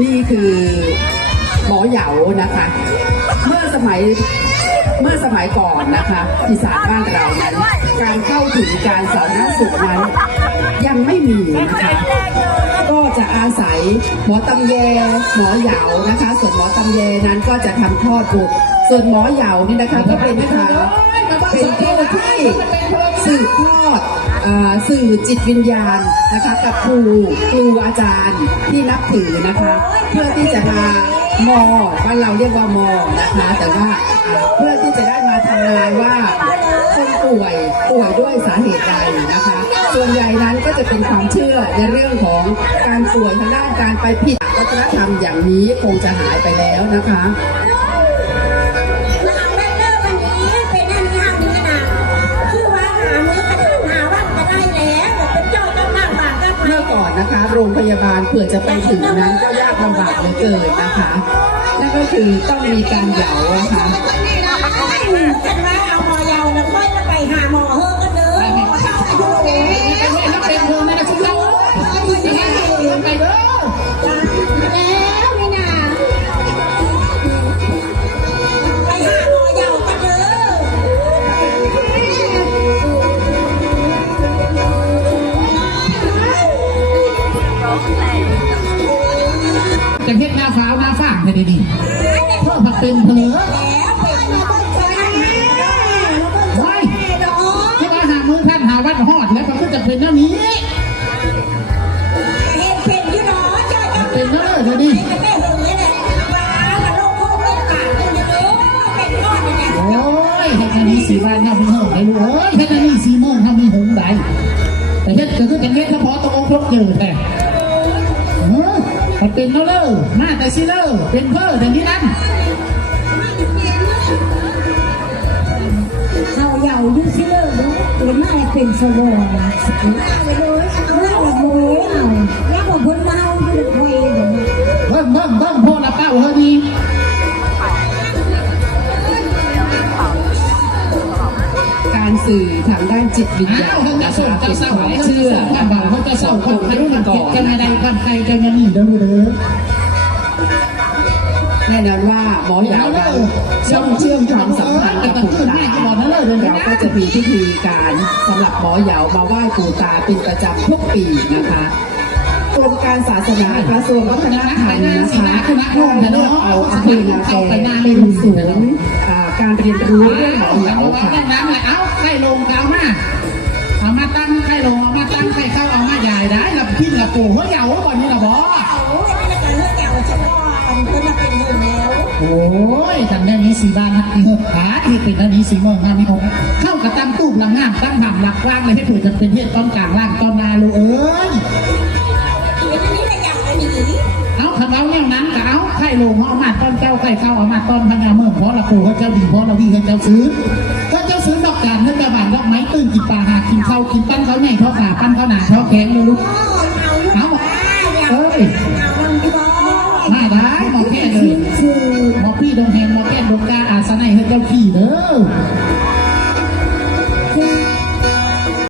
นี่คือหมอเหยานะคะเมื่อสมัยก่อนนะคะอีสานบ้านเรานั้นการเข้าถึงการสาธารณสุขนั้นยังไม่มีนะคะก็จะอาศัยหมอตำแยหมอเหยานะคะส่วนหมอตำแยนั้นก็จะทำคลอดบุตรส่วนหมอเหยานี่นะคะก็เป็นผู้ที่สืบทอดสื่อจิตวิญญาณนะคะกับครูอาจารย์ที่นับถือนะคะเพื่อที่จะมามอบ้านเราเรียกว่ามอนะคะแต่ว่าเพื่อที่จะได้มาทำงานว่าคนป่วยด้วยสาเหตุใดนะคะส่วนใหญ่นั้นก็จะเป็นความเชื่อในเรื่องของการป่วยทางด้านการไปผิดวัฒนธรรมอย่างนี้คงจะหายไปแล้วนะคะก่อนนะคะโรงพยาบาลเผื่อจะไปถึงนั้นก็ยากลำบากเหลือเกินนะคะนั่นก็คือต้องมีการเหยาอะค่ะฉันว่าเอาหมอเหยาแล้วค่อยจะไปหาหมอเฮอกันเลยหมอเช่าอายุเลยนักเรียนเมืองนั่นนะชุดเราไปเด้อแล้วนี่นะไปหาหมอเหยากันเด้อจะเฮ็ดหน้าฟ้าวหน้าฝางให้ดีๆเพื่อผักเป็นเพลอไม่ที่ว่าหามือท่านหาวัดหอดแล้วก็จะเป็นหน้านี้เป็นอยู่เนาะจ้าเป็นเนอะเลยดิโอ้ยเฮ็ดหน้านี้สีบ้านเนาะมึงเหรอไอ้ลูกเอ้ยเฮ็ดหน้านี้สีโมงทำมีหงได้แต่เฮ็ดก็คือจะเฮ็ดเฉพาะตัวองค์ครบเจอแต่เป็นเนอะเลยมาแต่ซิเลอร์เป็นเพ้ออย่างนี้นั่นเขาเหยาอยู่ซิเลอร์ดูเป็นมาเป็นสวรรค์มาเลยเอาละโมยเอาแล้วบอกคนมาเอาเป็นไฟเบิ่งพ่อละเป้าเฮ้ยดีการสื่อทางด้านจิตวิญญาณนะคะเป็นความเชื่อความบ่าวเขาจะเศร้าคนรุ่นก่อนกันไม่ได้ความใครกันยังมีเด้อแน่นอนว่าหมอเหยาต้องเชื่อมความสัมพันธ์กับปู่ตาเราก็จะมีพิธีการสำหรับหมอเหยามาไหว้ปู่ตาเป็นประจำทุกปีนะคะกรมการศาสนากระทรวงวัฒนธรรมนะคะได้เลือกเอาอำเภอนาแกเป็นศูนย์การเรียนรู้เรื่องหมอเหยาค่ะน้ำเลยเอาไข่ลงเอามาตั้งไข่ลงเอามาตั้งไข่เข้าเอามาใหญ่ได้แล้วพี่กับปู่เขาเหยาก่อนนี่นะบอโอ้ยทำได้นี้สีบ้านนักเงือกขาที่เป็นอันนี้สีมองงามมีของเข้ากับตั้งตู้หลังงามตั้งหำหลักล่างเลยให้ถือจะเป็นเทศต้นกลางล่างต้นนาลูเอ้ยเอาคำเอาอย่างนั้นก็เอาไข่ลงเอามาต้นเจ้าไข่เข้าเอามาต้นพญาเมืองเพราะละปู่เขาเจ้าดีเพราะละพี่เขาเจ้าซื้อก็เจ้าซื้อดอกจานเนื้อกระบาดดอกไม้ตื่นกินปลาหากินข้าวกินปั้นเขาใหญ่เขาขาปั้นเขาหนาเขาแข็งเลยลูกเอาเอ้ย